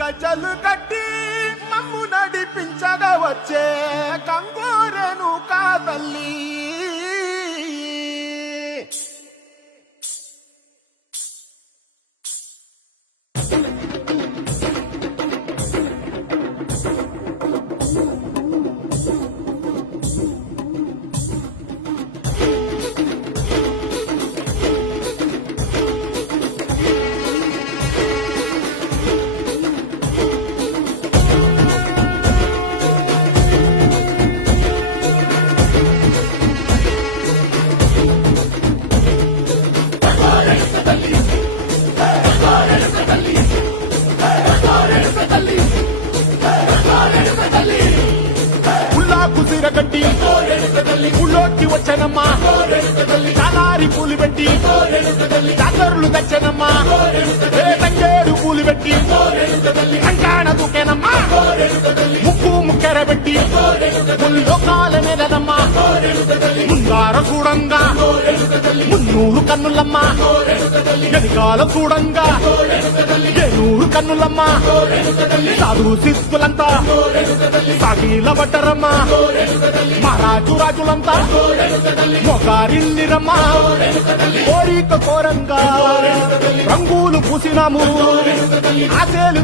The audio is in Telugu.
గజలు కట్టి మమ్ము నడిపించగా వచ్చే కంగోరెను కాదల్లి కుసిరగట్టి ఊళ్ళోకి వచ్చనమ్మా చాలారి పూలు పెట్టి జాతరులు తెచ్చనమ్మా తంగేడు పూలు పెట్టి కంటాణ దూకేనమ్మా ముక్కు ముక్కెర పెట్టి ముల్లోకాల మీదనమ్మా ముందార చూడంగా మున్నూరు కన్నులమ్మా వెనకాల చూడంగా ఏనూరు కన్నులమ్మా సాధు శిస్తులంతా సాగిల బట్టరమ్మా మహారాజు రాజులంతా మొగారిల్లిరమ్మా కోరిక కోరంగా రంగులు పూసినాము ఆశలు